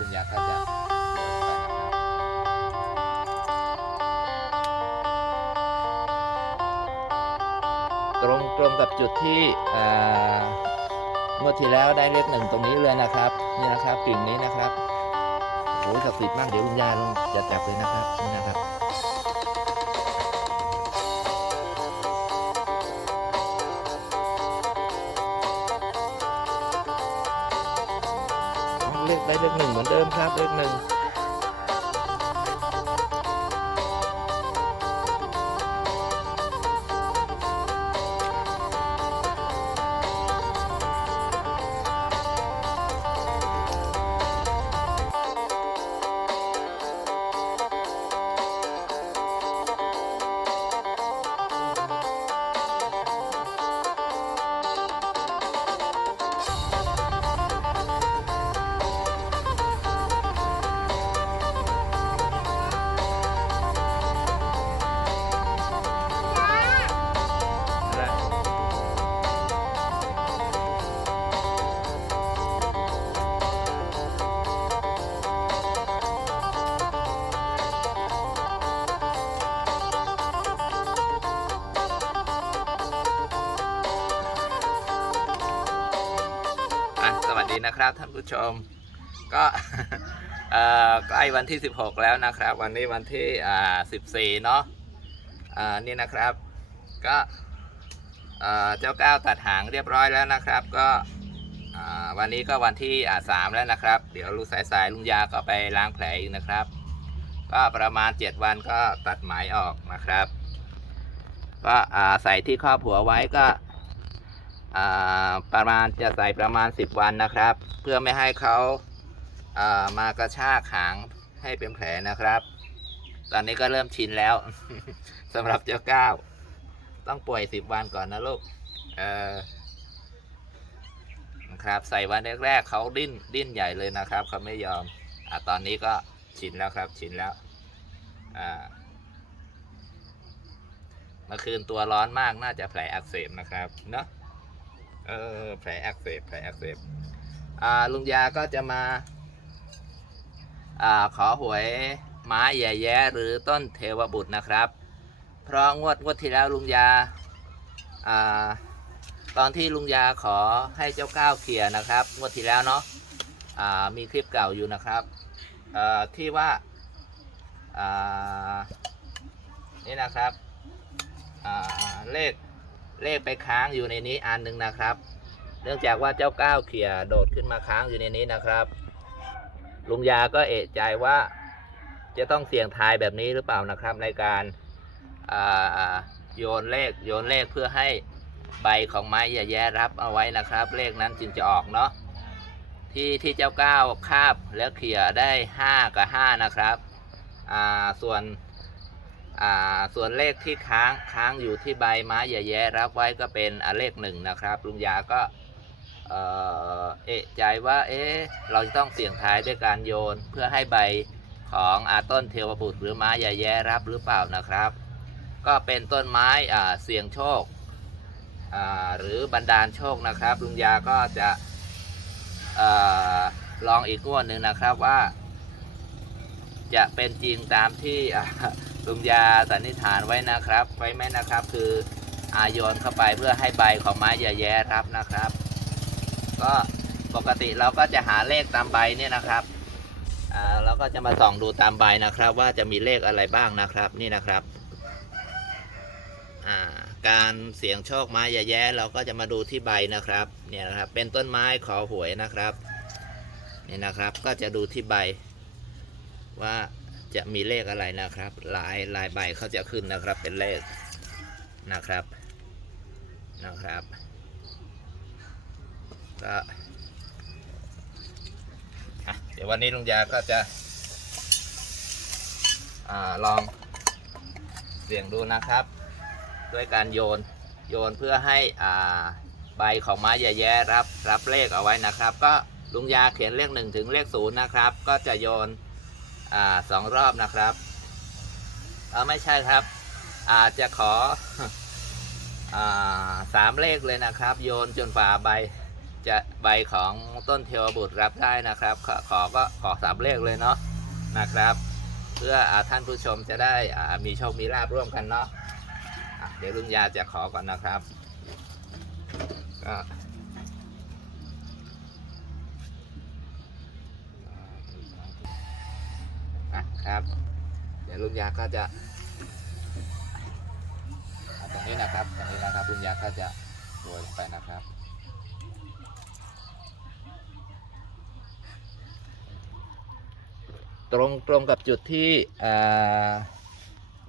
ลุงยาก็จะโยนไปนะตรงตรงกับจุดที่เมื่อที่แล้วได้เลขหนึ่งตรงนี้เลยนะครับ นี่นะครับกิ่งนี้นะครับโอ้ยศักดิ์สิทธิ์มากเดี๋ยวลุงยาลงจะจับเลยนะครับนี่นะครับ เลขได้เลขหนึ่งเหมือนเดิมครับเลขหนึ่ง นะครับท่านผู้ชม ก็ใกล้วันที่ 16 แล้วนะครับ วันนี้วันที่ 14 เนาะนี่นะครับ ก็เจ้าก้าวตัดหางเรียบร้อยแล้วนะครับ ก็วันนี้ก็วันที่สามแล้วนะครับ เดี๋ยวลูกสายสายลุงยาก็ไปล้างแผลอีกนะครับ ก็ประมาณ 7 วันก็ตัดไหมออกนะครับ ก็ใส่ที่ครอบหัวไว้ก็ ประมาณจะใส่ประมาณ 10 วันนะครับ เพื่อไม่ให้เขาามากระชากหางให้เป็นแผลนะครับ ตอนนี้ก็เริ่มชินแล้วสำหรับเจ้าก้าวต้องป่วย10 วันก่อนนะลูกเออนะครับใส่วันแรกๆเขาดิ้นดิ้นใหญ่เลยนะครับเขาไม่ยอมอ่าตอนนี้ก็ชินแล้วครับชินแล้วอ่าเมื่อคืนตัวร้อนมากน่าจะแผลอักเสบนะครับเนาะ เออแผลอักเสบแผลอักเสบอ่าลุงยาก็จะมาอ่าขอหวยไม้แย่แย่หรือต้นเทวบุตรนะครับ เพราะงวดงวดที่แล้วลุงยาอ่าตอนที่ลุงยาขอให้เจ้าก้าวเขียนะครับ งวดที่แล้วเนาะอ่ามีคลิปเก่าอยู่นะครับอ่อที่ว่าอ่านี่นะครับอ่าเลข เลขไปค้างอยู่ในนี้อันหนึ่งนะครับ เนื่องจากว่าเจ้าก้าวเขี่ยโดดขึ้นมาค้างอยู่ในนี้นะครับ ลุงยาก็เอะใจว่าจะต้องเสี่ยงทายแบบนี้หรือเปล่านะครับ ในการโยนเลขโยนเลขเพื่อให้ใบของไม้อย่าแย่รับเอาไว้นะครับ เลขนั้นจึงจะออกเนาะที่ที่เจ้าก้าวคาบแล้วเขี่ยได้ 5 กับ 5 นะครับ อ่า ส่วน อ่าส่วนเลขที่ค้างค้างอยู่ที่ใบไม้แย่ๆรับไว้ก็เป็นเลขหนึ่งนะครับ ลุงยาก็เออเอะใจว่าเอ๊ะเราจะต้องเสี่ยงทายด้วยการโยน เพื่อให้ใบของอาต้นเทวบุตรหรือไม้แย่ๆรับหรือเปล่านะครับ ก็เป็นต้นไม้อ่าเสี่ยงโชคอ่าหรือบันดาลโชคนะครับ ลุงยาก็จะเอ่อลองอีกงวดหนึ่งนะครับว่า จะเป็นจริงตามที่ อ่าลุงยาสันนิษฐานไว้นะครับ ไว้ไหมนะครับ คืออายนเข้าไปเพื่อให้ใบของไม้อย่าแย่รับนะครับ ก็ปกติเราก็จะหาเลขตามใบเนี่ยนะครับอ่าเราก็จะมาส่องดูตามใบนะครับ ว่าจะมีเลขอะไรบ้างนะครับนี่นะครับอ่าการเสี่ยงโชคไม้อย่าแย่เราก็จะมาดูที่ใบนะครับเนี่ยนะครับ เป็นต้นไม้ขอหวยนะครับนี่นะครับก็จะดูที่ใบว่า จะมีเลขอะไรนะครับลายลายใบเขาจะขึ้นนะครับเป็นเลขนะครับนะครับก็เดี๋ยววันนี้ลุงยาก็จะอลองเสี่ยงดูนะครับ ด้วยการโยนโยนเพื่อให้อ่าใบของไม้แย่ๆรับรับเลขเอาไว้นะครับ ก็ลุงยาเขียนเลขหนึ่งถึงเลขศูนย์นะครับ ก็จะโยน อ่าสองรอบนะครับเออไม่ใช่ครับ อาจจะขออ่าสามเลขเลยนะครับ โยนจนฝ่าใบ จะใบของต้นเทวบุตรรับได้นะครับ ขอขอก็ขอสามเลขเลยเนาะนะครับ เพื่ออท่านผู้ชมจะได้อ่ามีโชคมีลาบร่วมกันเนาะะเดี๋ยวลุงยาจะขอก่อนนะครับก็ อะครับ เดี๋ยวลุงยาก็จะ ตรงนี้นะครับ ตรงนี้นะครับลุงยาก็จะโรยลงไปนะครับตรงตรงกับจุดที่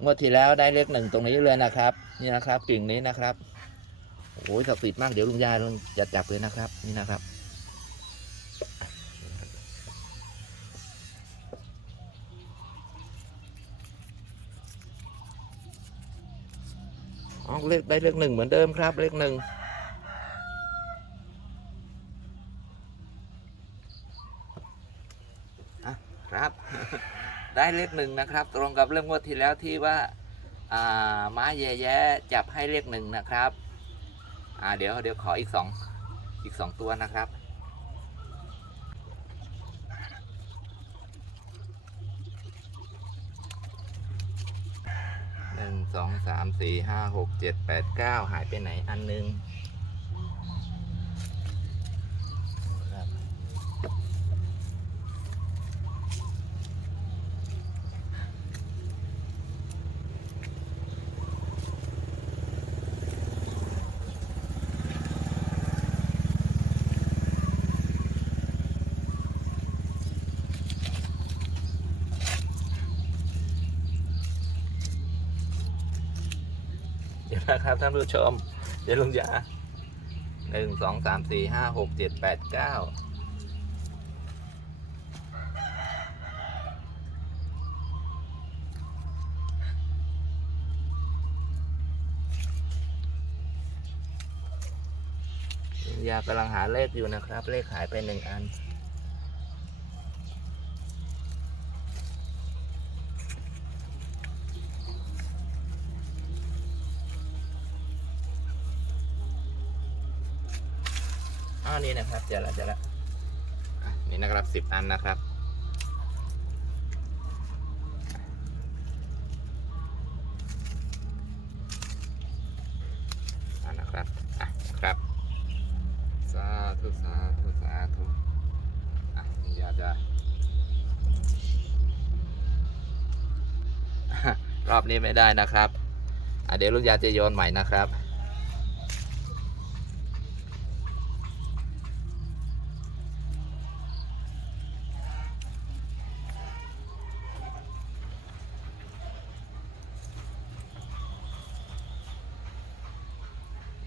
งวดที่แล้วได้เลขหนึ่งตรงนี้เลยนะครับนี่นะครับกิ่งนี้นะครับโอ้ยศักดิ์สิทธิ์มากเดี๋ยวลุงยาลุงจะจับเลยนะครับนี่นะครับ เลขได้เลขหนึ่งเหมือนเดิมครับเลขหนึ่งครับ ได้เลขหนึ่งนะครับ ตรงกับเรื่องงวดที่แล้วที่ว่าอ่าม้าแย่แย่ๆจับให้เลขหนึ่งนะครับ อ่าเดี๋ยวเดี๋ยวขออีกสองอีกสองตัวนะครับ นึ่งสองสามสี่ห้าหกเจ็ดแปดเก้าหายไปไหนอันหนึง นะครับท่านผู้ชม เดี๋ยวลุงยาหนึ่งสองสามสี่ห้าหกเจ็ดแปดเก้าลุงยากำลังหาเลขอยู่นะครับ เลขหายไปหนึ่งอันาวนี่นะครับเจอแล้วเจอแล้วนี่นะครับสิบอันนะครับอ่านะครับ อะครับ สาธุสาธุสาธุอะนี่อยาจะรอบนี้ไม่ได้นะครับ อะเดี๋ยวลุงยาจะโยนใหม่นะครับ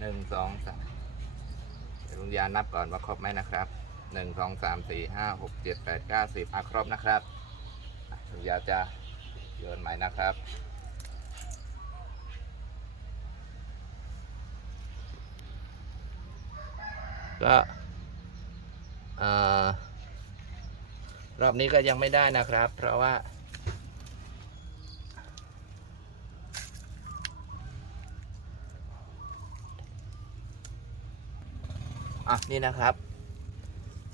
หนึ่งสองสาม เดี๋ยวลุงยานับก่อนว่าครบไหมนะครับหนึ่งสองสามสี่ห้าหกเจ็ดแปดเก้าสิบอะครบนะครับอะลุงยาจะโยนใหม่นะครับก็รอบนี้ก็ยังไม่ได้นะครับ เพราะว่า อะนี่นะครับ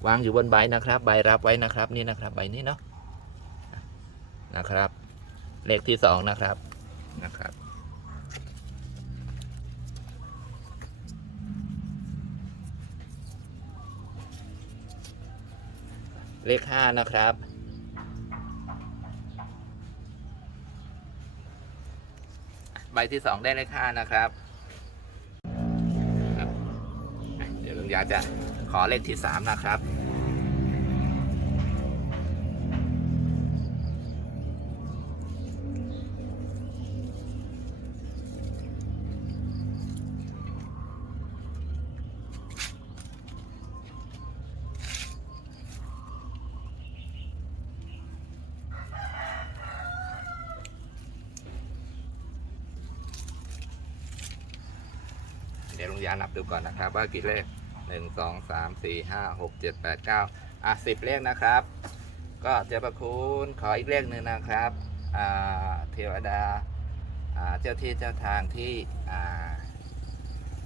วางอยู่บนใบนะครับ ใบรับไว้นะครับ นี่นะครับ ใบนี้เนาะนะครับ เลขที่สองนะครับนะครับเลขห้านะครับ ใบที่สองได้เลขห้านะครับ เดี๋ยวลุงยาจะขอเลขที่สามนะครับ เดี๋ยวลุงยานับดูก่อนนะครับ ว่ากี่เลข หนึ่งสองสามสี่ห้าหกเจ็ดแปดเก้าอะสิบเลขนะครับ ก็เจ้าประคุณขออีกเลขหนึ่งนะครับอ่าเทวดาอ่าเจ้าที่เจ้าทางที่อ่า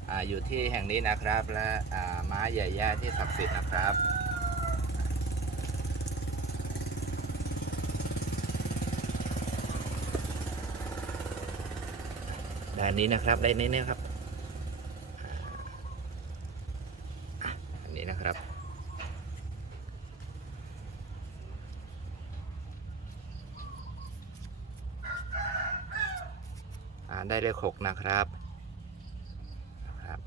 อาอยู่ที่แห่งนี้นะครับ และอ่าม้าใหญ่ย่าที่ศักดิ์สิทธิ์นะครับด้านนี้นะครับด้านนี้นะครับอ่าอะอันนี้นะครับ อ่า ได้เลขหกนะครับนะครับ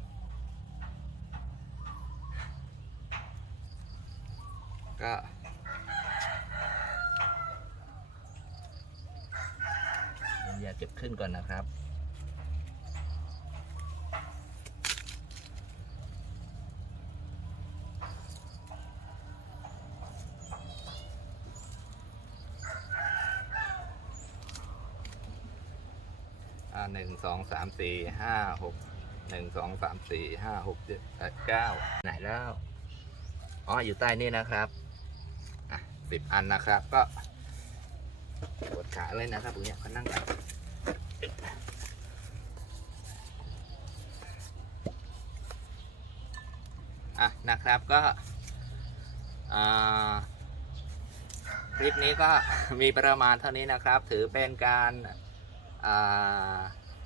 ก็อย่าเก็บขึ้นก่อนนะครับ อ่า หนึ่งสองสามสี่ห้าหกหนึ่งสองสามสี่ห้าหกเจ็ดแปดเก้าไหนแล้ว อ๋อ อยู่ใต้นี่นะครับ อะสิบอันนะครับ ก็ปวดขาเลยนะครับผมเนี่ยเขานั่งกันอะนะครับก็อ่าคลิปนี้ก็มีประมาณเท่านี้นะครับ ถือเป็นการ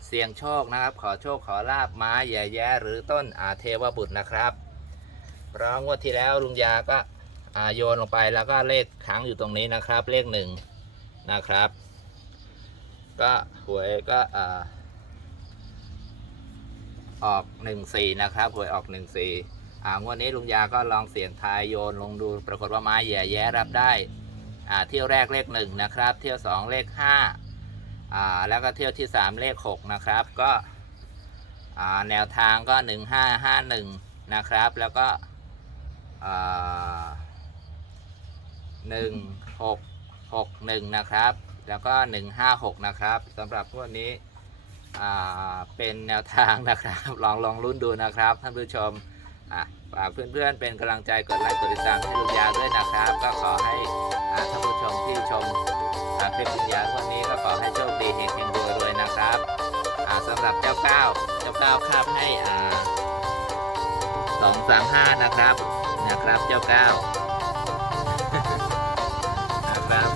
เสี่ยงโชคนะครับ ขอโชคขอลาบไม้แย่แย่หรือต้นอาเทวบุตรนะครับเพราะงวดที่แล้วลุงยาก็โยนลงไปแล้วก็เลขค้างอยู่ตรงนี้นะครับ เลขหนึ่งนะครับ ก็หวยก็อออกหนึ่งสี่นะครับหวยออกหนึ่งสี่อ่างวดนี้ลุงยาก็ลองเสี่ยงทายโยนลงดู ปรากฏว่าไม้แย่แย่รับได้อ่าเที่ยวแรกเลขหนึ่งนะครับ เที่ยวสองเลขห้า อ่าแล้วก็เที่ยวที่ 3 เลข 6 นะครับ ก็อ่าแนวทางก็ 1551 นะครับ แล้วก็อ่า1661 นะครับ แล้วก็ 156 นะครับสำหรับพวกนี้อ่าเป็นแนวทางนะครับ ลองลองรุ่นดูนะครับท่านผู้ชมอะฝากเพื่อนๆ เป็นกำลังใจกดไลค์กดติดตามให้ลุงยาด้วยนะครับ ก็ขอให้ท่านผู้ชมที่ชม อ่าคลิปวิญญาณวันนี้ก็ขอให้โชคดีเฮงเฮงรวยรวยนะครับอ่าสำหรับเจ้าเก้าเจ้าเก้าคาบให้อ่าสองสามห้านะครับนะครับเจ้าเก้านะครับ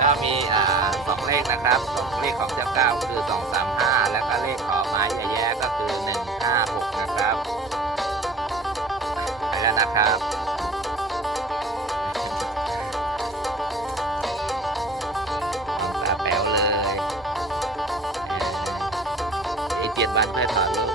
ก็มีอ่าสองเลขนะครับสองเลขของเจ้าเก้าคือสองสามห้าแล้วก็เลขของไม้แย่ๆก็คือหนึ่งห้าหกนะครับ ไปแล้วนะครับ น้อง